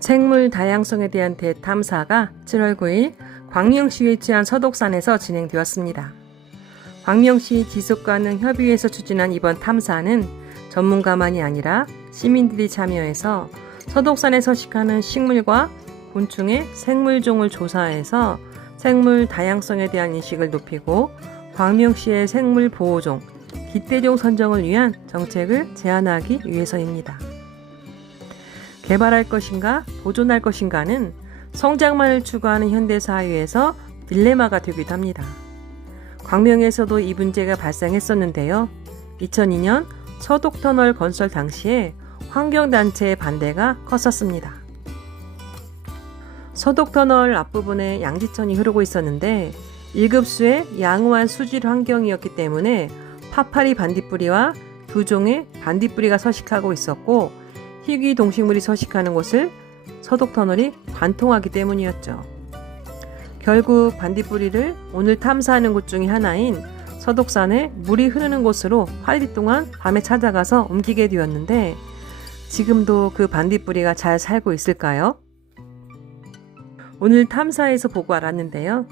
생물 다양성에 대한 대탐사가 7월 9일 광명시에 위치한 서독산에서 진행되었습니다. 광명시 지속가능협의회에서 추진한 이번 탐사는 전문가만이 아니라 시민들이 참여해서 서독산에 서식하는 식물과 곤충의 생물종을 조사해서 생물 다양성에 대한 인식을 높이고 광명시의 생물 보호종, 기대종 선정을 위한 정책을 제안하기 위해서입니다. 개발할 것인가 보존할 것인가는 성장만을 추구하는 현대사회에서 딜레마가 되기도 합니다. 광명에서도 이 문제가 발생했었는데요. 2002년 서독터널 건설 당시에 환경단체의 반대가 컸었습니다. 서독터널 앞부분에 양지천이 흐르고 있었는데 1급수의 양호한 수질 환경이었기 때문에 파파리 반딧불이와 두 종의 반딧불이가 서식하고 있었고 희귀 동식물이 서식하는 곳을 서독터널이 관통하기 때문이었죠. 결국 반딧불이를 오늘 탐사하는 곳 중에 하나인 서독산에 물이 흐르는 곳으로 8일 동안 밤에 찾아가서 옮기게 되었는데 지금도 그 반딧불이가 잘 살고 있을까요? 오늘 탐사에서 보고 알았는데요.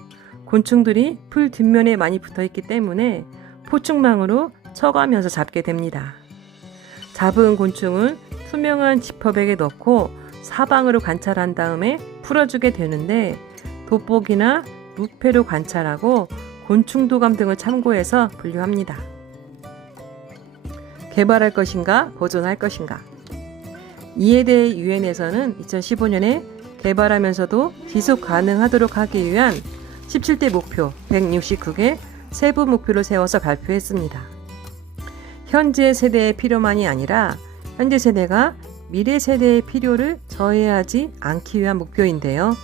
곤충들이 풀 뒷면에 많이 붙어있기 때문에 포충망으로 쳐가면서 잡게 됩니다. 잡은 곤충은 투명한 지퍼백에 넣고 사방으로 관찰한 다음에 풀어주게 되는데 돋보기나 무패로 관찰하고 곤충도감 등을 참고해서 분류합니다. 개발할 것인가 보존할 것인가. 이에 대해 유엔에서는 2015년에 개발하면서도 지속 가능하도록 하기 위한 17대 목표 169개 세부 목표를 세워서 발표했습니다. 현재 세대의 필요만이 아니라 현재 세대가 미래 세대의 필요를 저해하지 않기 위한 목표인데요.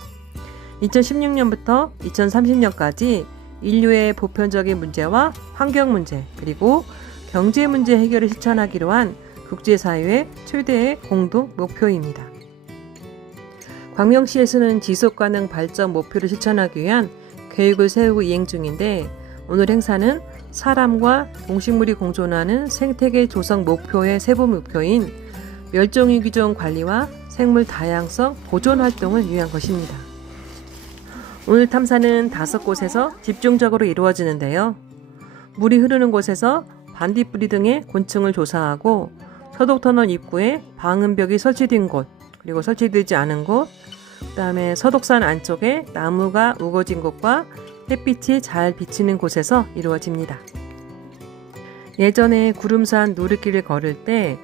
2016년부터 2030년까지 인류의 보편적인 문제와 환경 문제 그리고 경제 문제 해결을 실천하기로 한 국제사회의 최대의 공동 목표입니다. 광명시에서는 지속가능 발전 목표를 실천하기 위한 계획을 세우고 이행 중인데 오늘 행사는 사람과 동식물이 공존하는 생태계 조성 목표의 세부 목표인 멸종위기종 관리와 생물 다양성 보존 활동을 위한 것입니다. 오늘 탐사는 5곳에서 집중적으로 이루어지는데요. 물이 흐르는 곳에서 반딧불이 등의 곤충을 조사하고 서독터널 입구에 방음벽이 설치된 곳, 그리고 설치되지 않은 곳, 그 다음에 서독산 안쪽에 나무가 우거진 곳과 햇빛이 잘 비치는 곳에서 이루어집니다. 예전에 구름산 누리길을 걸을 때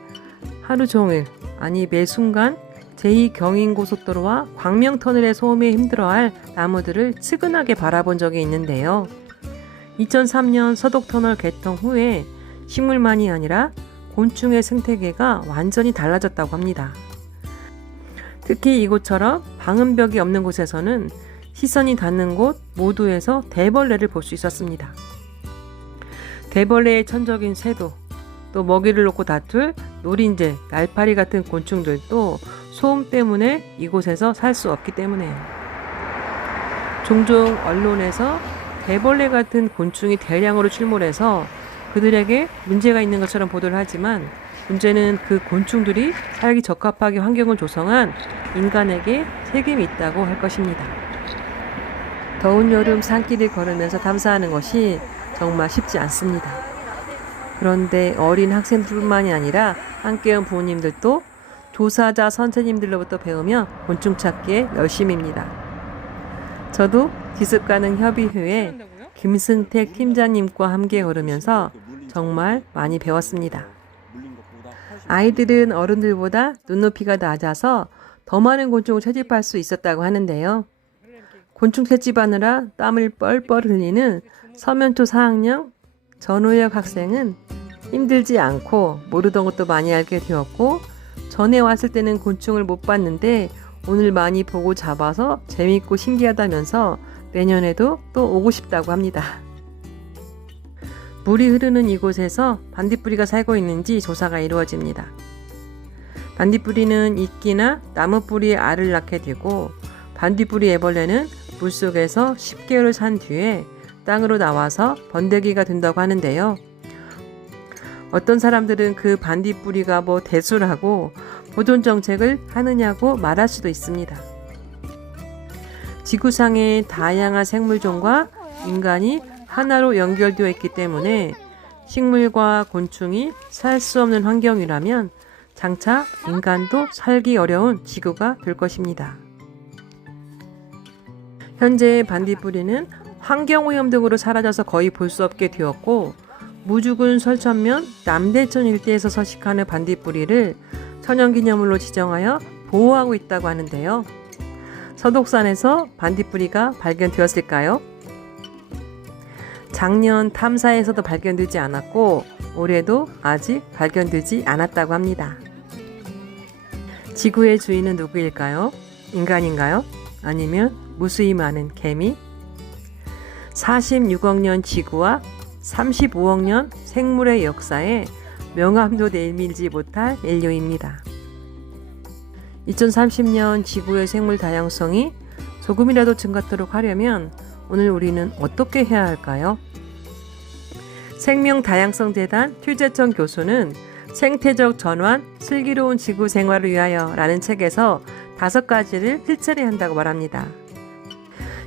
하루 종일, 아니 매 순간 제2경인고속도로와 광명터널의 소음에 힘들어할 나무들을 측은하게 바라본 적이 있는데요. 2003년 서독터널 개통 후에 식물만이 아니라 곤충의 생태계가 완전히 달라졌다고 합니다. 특히 이곳처럼 방음벽이 없는 곳에서는 시선이 닿는 곳 모두에서 대벌레를 볼 수 있었습니다. 대벌레의 천적인 새도, 또 먹이를 놓고 다툴 노린재, 날파리 같은 곤충들도 소음 때문에 이곳에서 살 수 없기 때문에요. 종종 언론에서 대벌레 같은 곤충이 대량으로 출몰해서 그들에게 문제가 있는 것처럼 보도를 하지만 문제는 그 곤충들이 살기 적합하게 환경을 조성한 인간에게 책임이 있다고 할 것입니다. 더운 여름 산길을 걸으면서 탐사하는 것이 정말 쉽지 않습니다. 그런데 어린 학생들뿐만이 아니라 함께한 부모님들도 조사자 선생님들로부터 배우며 곤충 찾기에 열심입니다. 저도 지속가능협의회의 김승택 팀장님과 함께 걸으면서 정말 많이 배웠습니다. 아이들은 어른들보다 눈높이가 낮아서 더 많은 곤충을 채집할 수 있었다고 하는데요. 곤충 채집하느라 땀을 뻘뻘 흘리는 서면초 4학년 전우혁 학생은 힘들지 않고 모르던 것도 많이 알게 되었고 전에 왔을 때는 곤충을 못 봤는데 오늘 많이 보고 잡아서 재밌고 신기하다면서 내년에도 또 오고 싶다고 합니다. 물이 흐르는 이곳에서 반딧불이가 살고 있는지 조사가 이루어집니다. 반딧불이는 이끼나 나무뿌리에 알을 낳게 되고 반딧불이 애벌레는 물속에서 10개월을 산 뒤에 땅으로 나와서 번데기가 된다고 하는데요. 어떤 사람들은 그 반딧불이가 대수라고 보존 정책을 하느냐고 말할 수도 있습니다. 지구상의 다양한 생물종과 인간이 하나로 연결되어 있기 때문에 식물과 곤충이 살 수 없는 환경이라면 장차 인간도 살기 어려운 지구가 될 것입니다. 현재 반딧불이는 환경오염 등으로 사라져서 거의 볼 수 없게 되었고, 무주군 설천면 남대천 일대에서 서식하는 반딧불이를 천연기념물로 지정하여 보호하고 있다고 하는데요. 서독산에서 반딧불이가 발견되었을까요? 작년 탐사에서도 발견되지 않았고 올해도 아직 발견되지 않았다고 합니다. 지구의 주인은 누구일까요? 인간인가요? 아니면 무수히 많은 개미? 46억 년 지구와 35억 년 생물의 역사에 명암도 내밀지 못할 인류입니다. 2030년 지구의 생물 다양성이 조금이라도 증가토록 하려면 오늘 우리는 어떻게 해야 할까요? 생명다양성재단 최재천 교수는 생태적 전환, 슬기로운 지구 생활을 위하여 라는 책에서 5가지를 실천해야 한다고 말합니다.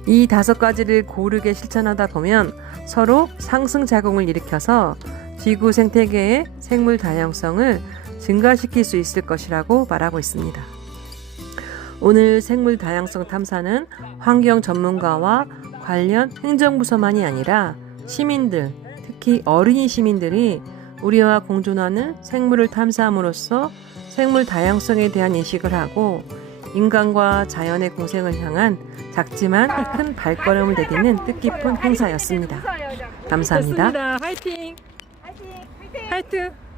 이 5가지를 고르게 실천하다 보면 서로 상승작용을 일으켜서 지구 생태계의 생물 다양성을 증가시킬 수 있을 것이라고 말하고 있습니다. 오늘 생물 다양성 탐사는 환경 전문가와 관련 행정부서만이 아니라 시민들, 특히 어린이 시민들이 우리와 공존하는 생물을 탐사함으로써 생물 다양성에 대한 인식을 하고 인간과 자연의 공생을 향한 작지만 큰 발걸음을 내딛는 뜻깊은 행사였습니다. 감사합니다. 화이팅! 화이팅!